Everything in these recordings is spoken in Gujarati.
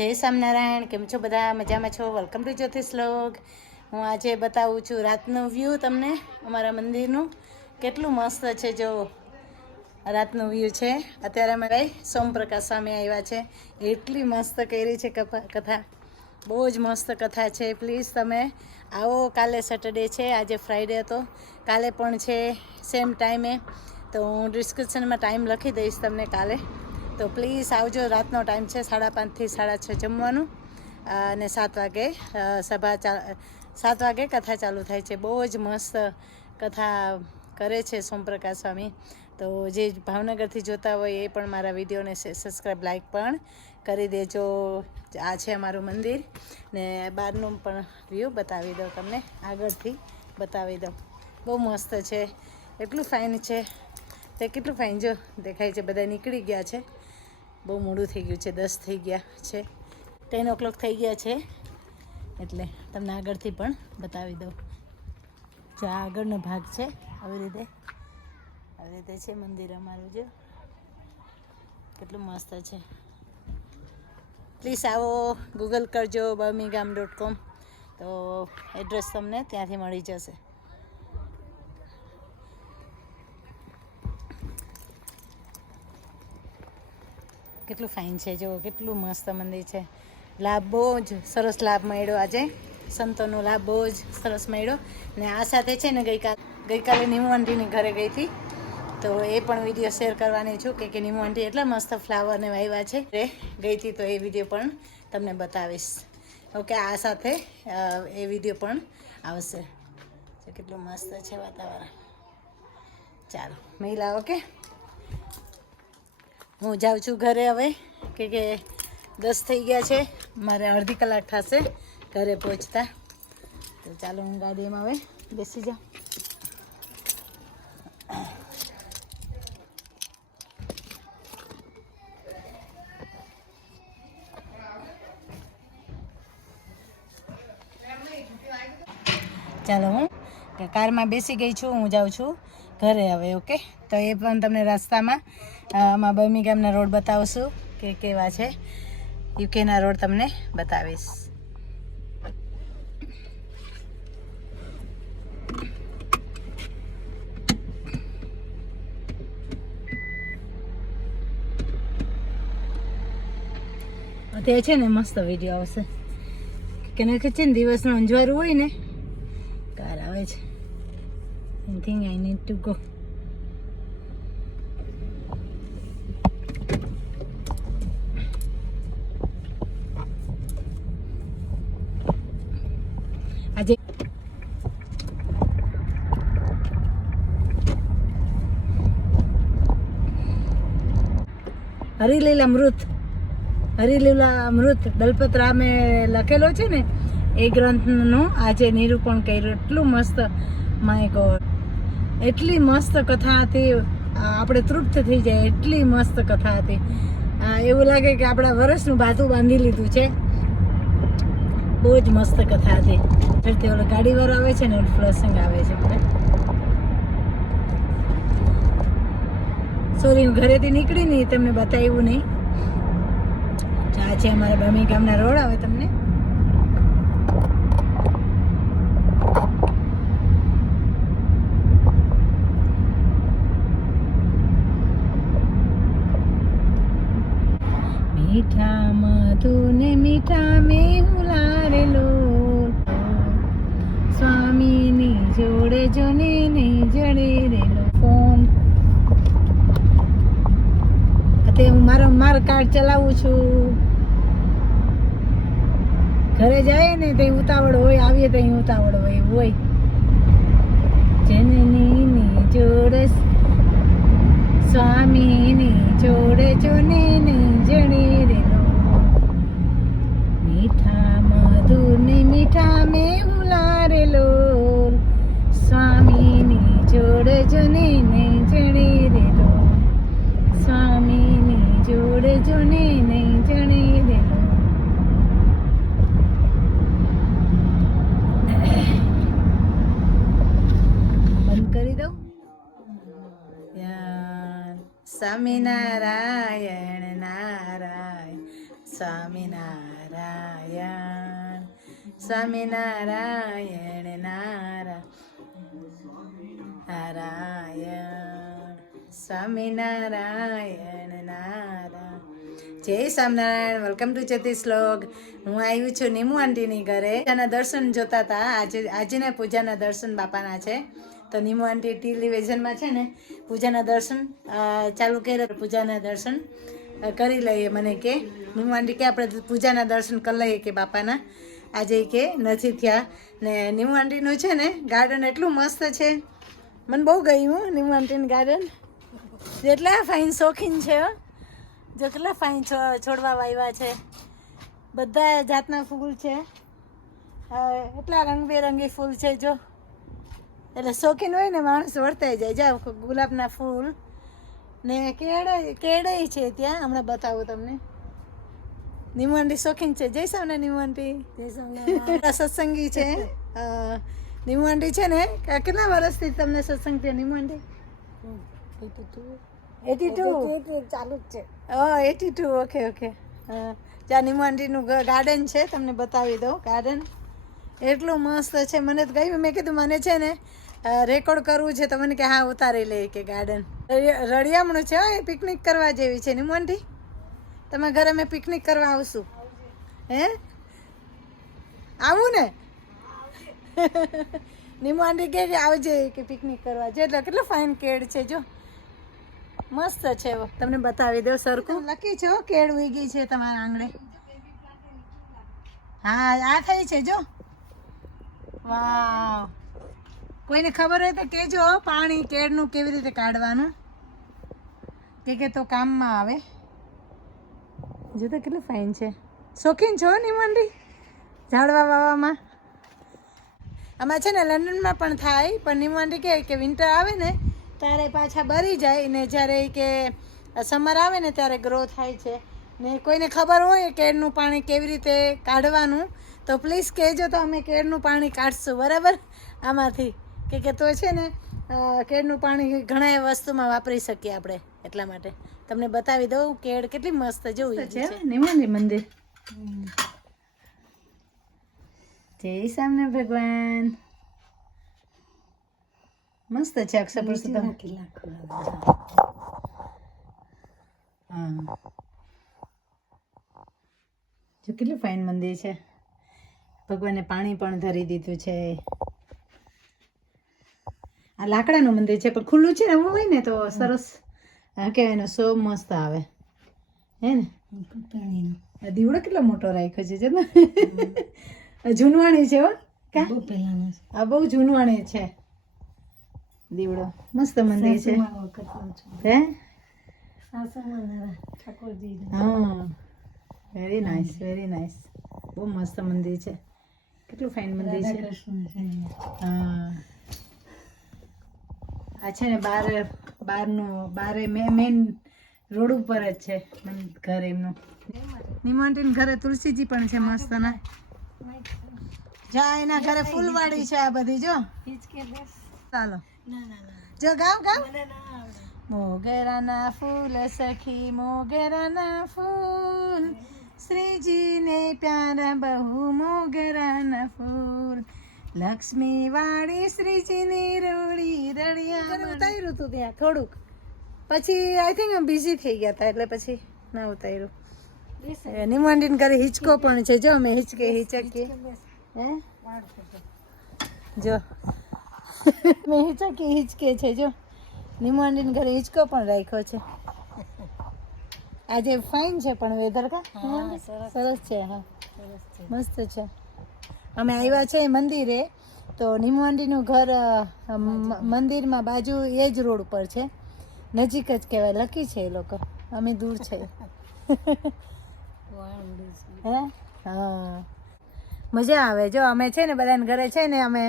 જય સ્વામિનારાયણ. કેમ છો બધા? મજામાં છો? વેલકમ ટુ જ્યોતિષ વ્લોગ. હું આજે બતાવું છું રાતનું વ્યૂ તમને અમારા મંદિરનું. કેટલું મસ્ત છે, જો રાતનું વ્યૂ છે. અત્યારે અમે સોમપ્રકાશ સ્વામી આવ્યા છે. એટલી મસ્ત કરી છે કથા, બહુ જ મસ્ત કથા છે. પ્લીઝ તમે આવો. કાલે સેટરડે છે, આજે ફ્રાઈડે હતો, કાલે પણ છે સેમ ટાઈમે. તો હું ડિસ્ક્રિપ્શનમાં ટાઈમ લખી દઈશ તમને કાલે. તો પ્લીઝ આવજો. રાતનો ટાઈમ છે, 5:30 થી 6:30 જમવાનું, અને 7 વાગે 7 વાગે કથા ચાલુ થાય છે. બહુ જ મસ્ત કથા કરે છે સોમપ્રકાશ સ્વામી. તો જે ભાવનગરથી જોતા હોય એ પણ મારા વિડીયોને સબસ્ક્રાઈબ, લાઈક પણ કરી દેજો. આ છે અમારું મંદિર, ને બહારનું પણ વ્યૂ બતાવી દઉં તમને, આગળથી બતાવી દઉં. બહુ મસ્ત છે, એટલું ફાઇન છે. તે કેટલું ફાઇન જો દેખાય છે. બધા નીકળી ગયા છે, બહુ મોડું થઈ ગયું છે, 10 થઈ ગયા છે, 10 o'clock થઈ ગયા છે. એટલે તમને આગળથી પણ બતાવી દઉં. જો આ આગળનો ભાગ છે, આવી રીતે છે મંદિર અમારું. જો કેટલું મસ્ત છે. પ્લીઝ આવો, ગૂગલ કરજો birmingham.com, તો એડ્રેસ તમને ત્યાંથી મળી જશે. કેટલું ફાઇન છે, જો કેટલું મસ્ત મંદિર છે. લાભ બહુ જ સરસ લાભ મળ્યો આજે, સંતોનો લાભ બહુ જ સરસ મળ્યો. ને આ સાથે છે ને ગઈકાલે નીમુ આંટીની ઘરે ગઈ હતી, તો એ પણ વિડીયો શેર કરવાની છું કે નીમુ આંટી એટલા મસ્ત ફ્લાવરને વાવ્યા છે. ગઈ હતી તો એ વિડીયો પણ તમને બતાવીશ. ઓકે, આ સાથે એ વિડીયો પણ આવશે. કેટલું મસ્ત છે વાતાવરણ. ચાલો મહિલા, ઓકે, હું જાઉં છું ઘરે હવે, કે 10 થઈ ગયા છે. મારે અડધી કલાક થશે ઘરે પહોંચતા. તો ચાલો હું ગાડીમાં હવે બેસી જાઉં. ચાલો હું કારમાં બેસી ગઈ છું, હું જાઉં છું ઘરે હવે. ઓકે, તો એ પણ તમને રસ્તામાં આમાં બર્મિંઘામના રોડ બતાવશું કે કેવા છે. યુકેના રોડ તમને બતાવીશ. અત્યારે છે ને મસ્ત વિડીયો આવશે કે નખે છે ને દિવસનું અંજવાળું હોય ને, કાર આવે છે. I think I need to go. આજે હરિલીલા અમૃત દલપત રામે લખેલો છે ને, એ ગ્રંથનું આજે નિરૂપણ કર્યું. એટલું મસ્ત, માય ગોડ, એટલી મસ્ત કથા હતી. આપણે તૃપ્ત થઈ જાય એટલી મસ્ત કથા હતી. એવું લાગે કે આપણા વર્ષનું બાથું બાંધી લીધું છે. બહુ જ મસ્ત કથા હતી. ફરીથી ઓલો ગાડીવાળો આવે છે ને, ફ્લશિંગ આવે છે. સોરી, હું ઘરેથી નીકળી નહીં, તમને બતાવ્યું નહીં. આ છે અમારા બર્મિંઘામના રોડ. આવે તમને મીઠા મધુ ને મીઠા મેહુલા રે લોલ, સ્વામીની જોડે જોને નહીં જડે રેલો ફોન. અત્યારે હું મારો કાર્ડ ચલાવું છું. ઘરે જાય ને તો ઉતાવળ હોય, આવીએ તો ઉતાવળ હોય, એવું હોય. જનનીની જોડે સ્વામીની જોડે જોને નહીં જડે રેલો, મીઠા મધુ ને મીઠા મેહુલા રે લોલ, સ્વામીની જોડે જોને નહીં જડે રેલો, સ્વામીની જોડે જોને નહીં જડે રેલો. કરી દઉં. સ્વામિનારાયણ નારાયણ, સ્વામિનારાયણ સ્વામિનારાયણ નારાયણ સ્વામિનારાયણ નારાયણ. જય સ્વામિનારાયણ. વેલકમ ટુ જ્યોતિષ વ્લોગ. હું આવી છું નીમુ આંટીની ઘરે. પૂજાના દર્શન જોતા હતા. આજના પૂજાના દર્શન બાપાના છે. તો નીમુ આંટી ટેલિવિઝનમાં છે ને પૂજાના દર્શન ચાલુ કર્યા. પૂજાના દર્શન કરી લઈએ. મને કે નીમુ આંટી કે આપણે પૂજાના દર્શન કરી લઈએ કે બાપાના. આજે કે નથી થયા. ને નીમુ આંટીનું છે ને ગાર્ડન એટલું મસ્ત છે. મને બહુ ગયું નીમુ આંટીનું ગાર્ડન. જેટલા ફાઇન શોખીન છે. જો કેટલા ફાઇન છોડવા વાવ્યા છે. બધા જાતના ફૂલ છે. એટલા રંગબેરંગી ફૂલ છે. જો એટલે શોખીન હોય ને માણસ વર્તાઈ જાય. જાઓ ગુલાબના ફૂલ ને કેળે છે ત્યાં. હમણાં બતાવું તમને. નીમુ આંટી શોખીન છે. જય સાવના નીમુ આંટી. જય સાવના. સત્સંગી છે નીમુ આંટી છે ને. કેટલા વર્ષથી તમને સત્સંગ છે નીમુ આંટી? 82 ચાલુ જ છે. 82. Okay okay. જ્યાં નીમુ આંટીનું ગાર્ડન છે તમને બતાવી દઉં. ગાર્ડન એટલું મસ્ત છે. મને તો ગયું. મેં કીધું મને છે ને રેકોર્ડ કરવું છે તો મને કે હા ઉતારી લે કે ગાર્ડન રળિયામણું છે. એ પિકનિક કરવા જેવી છે નીમુ આંટી. તમારા ઘરે અમે પિકનિક કરવા આવશું. હે આવું ને? નીમુ આંટી કે આવજે કે પિકનિક કરવા. છે એટલે કેટલો ફાઇન કેળ છે. જો મસ્ત છે. તમને બતાવી દઉં સરખું લખી છો. કેળ ઉગી છે તમારા આંગણે. હા આ થઈ છે. જો વાવ. કોઈને ખબર હોય તો કહેજો પાણી કેળનું કેવી રીતે કાઢવાનું કે તો કામમાં આવે. જો તો કેટલું ફાઇન છે. શોખીન છો નીમુ આંટી ઝાડવા વાવવામાં? આમાં છે ને લંડનમાં પણ થાય. પણ નીમુ આંટી કહે કે વિન્ટર આવે ને ત્યારે પાછા બળી જાય ને જ્યારે કે સમર આવે ને ત્યારે ગ્રો થાય છે. ને કોઈને ખબર હોય કેળનું પાણી કેવી રીતે કાઢવાનું તો પ્લીઝ કહેજો. તો અમે કેળનું પાણી કાઢશું બરાબર આમાંથી. કે તો છે ને કેળનું પાણી ઘણા વસ્તુમાં વાપરી શકીએ આપણે. એટલા માટે તમને બતાવી દઉં કેળ કેટલી મસ્ત જેવું છે. નીમુ આંટી મંદિર. જય સામને ભગવાન. મસ્ત છે. અક્ષર પુરુષોત્તમ. હા જો કેટલું ફાઇન મંદિર છે. ભગવાને પાણી પણ ધરી દીધું છે. આ લાકડાનું મંદિર છે પણ ખુલ્લું છે ને. એવું હોય ને તો સરસ કહેવાય એનો શો મસ્ત આવે. હે ને દીવડો કેટલો મોટો રાખ્યો છે. જો જૂનવાણી છે. હો કા આ બહુ જૂનવાણી છે દીવડો. મસ્ત મંદિર છે. હે હા વેરી નાઇસ વેરી નાઇસ. બહુ મસ્ત મંદિર છે. કેટલું ફાઇન મંદિર છે. હા આ છે ને બારે મેન રોડ ઉપર જ છે ઘર એમનું. નીમુ આંટીના ઘરે તુલસીજી પણ છે મસ્ત ના. જા એના ઘરે ફૂલવાડી છે આ બધી. જો ચાલો જો ગાવ મોગરાના ફૂલ સખી મોગરાના ફૂલ શ્રીજીને પ્યારા બહુ મોગરાના ફૂલ લક્ષ્મી વાળી શ્રીજીની રોડી રળિયા. ઉતાર્યું હતું ત્યાં થોડુંક. પછી આઈ થિંક બિઝી થઈ ગયા હતા એટલે પછી ના ઉતાર્યું. નીમુ આંટીને ઘરે હિંચકો પણ છે. જો અમે હિચકીએ. હે જો મેં હિચકે છે. જો નીમુ આંટીને ઘરે હિંચકો પણ રાખ્યો છે. આજે ફાઇન છે પણ વેધર કા સરસ છે. હા મસ્ત છે. અમે આવ્યા છે મંદિરે તો નીમુ આંટીનું ઘર મંદિરમાં બાજુ એ જ રોડ ઉપર છે. નજીક જ કહેવાય. લકી છે એ લોકો. અમે દૂર છે. હે હા મજા આવે. જો અમે છે ને બધાને ઘરે છે ને અમે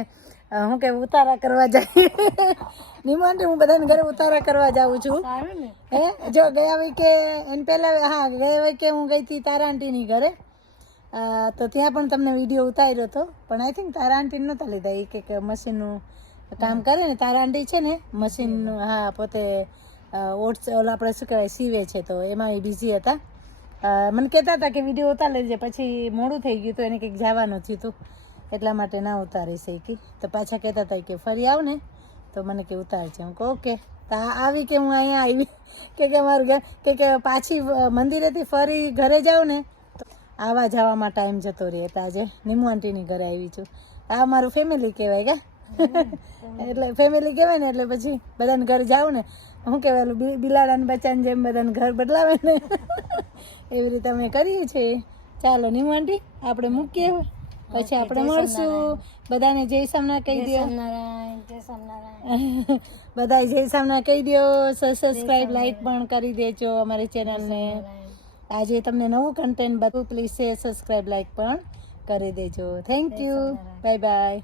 હું કે ઉતારા કરવા જઈએ. નીમુ આંટી હું બધાને ઘરે ઉતારા કરવા જાઉં છું. હે જો ગયા વીકે એને પહેલાં હા ગયા વીકે હું ગઈ હતી તારા આંટીની ઘરે. તો ત્યાં પણ તમને વિડીયો ઉતાર્યો હતો. પણ આઈ થિંક તારા આંટી નહોતા લીધા. એ કે મશીનનું કામ કરે ને. તારા આંટી છે ને મશીનનું હા પોતે ઓટ્સ ઓલા આપણે શું કહેવાય સીવે છે તો એમાં એ બિઝી હતા. મને કહેતા હતા કે વિડીયો ઉતાર લેજે, પછી મોડું થઈ ગયું તો એને કંઈક જવાનું થયું હતું એટલા માટે ના ઉતારી શકી. તો પાછા કહેતા હતા કે ફરી આવ ને તો મને કે ઉતારજે. હું કહું ઓકે. તો આવી કે હું અહીંયા આવી કે મારું ઘર કે પાછી મંદિરેથી ફરી ઘરે જાઉં ને તો આવા જવામાં ટાઈમ જતો રહે. તો આજે નીમુ આંટીની ઘરે આવી છું. આ મારું ફેમિલી કહેવાય કે એટલે ફેમિલી કહેવાય ને એટલે પછી બધાને ઘર જાઉં ને શું કહેવાય બિલાડાને બચ્ચાને જેમ બધાને ઘર બદલાવે ને એવી રીતે અમે કરીએ છીએ. ચાલો નીમુ આંટી આપણે મૂકીએ, પછી આપણે મળશું. બધાને જય સ્વામિનારાયણ કહી દો. બધા જય સ્વામિનારાયણ કહી દો. સબસ્ક્રાઈબ લાઈક પણ કરી દેજો અમારી ચેનલને. આજે તમને નવું કન્ટેન્ટ બધું પ્લીઝ સબસ્ક્રાઈબ લાઈક પણ કરી દેજો. Thank you. Bye bye.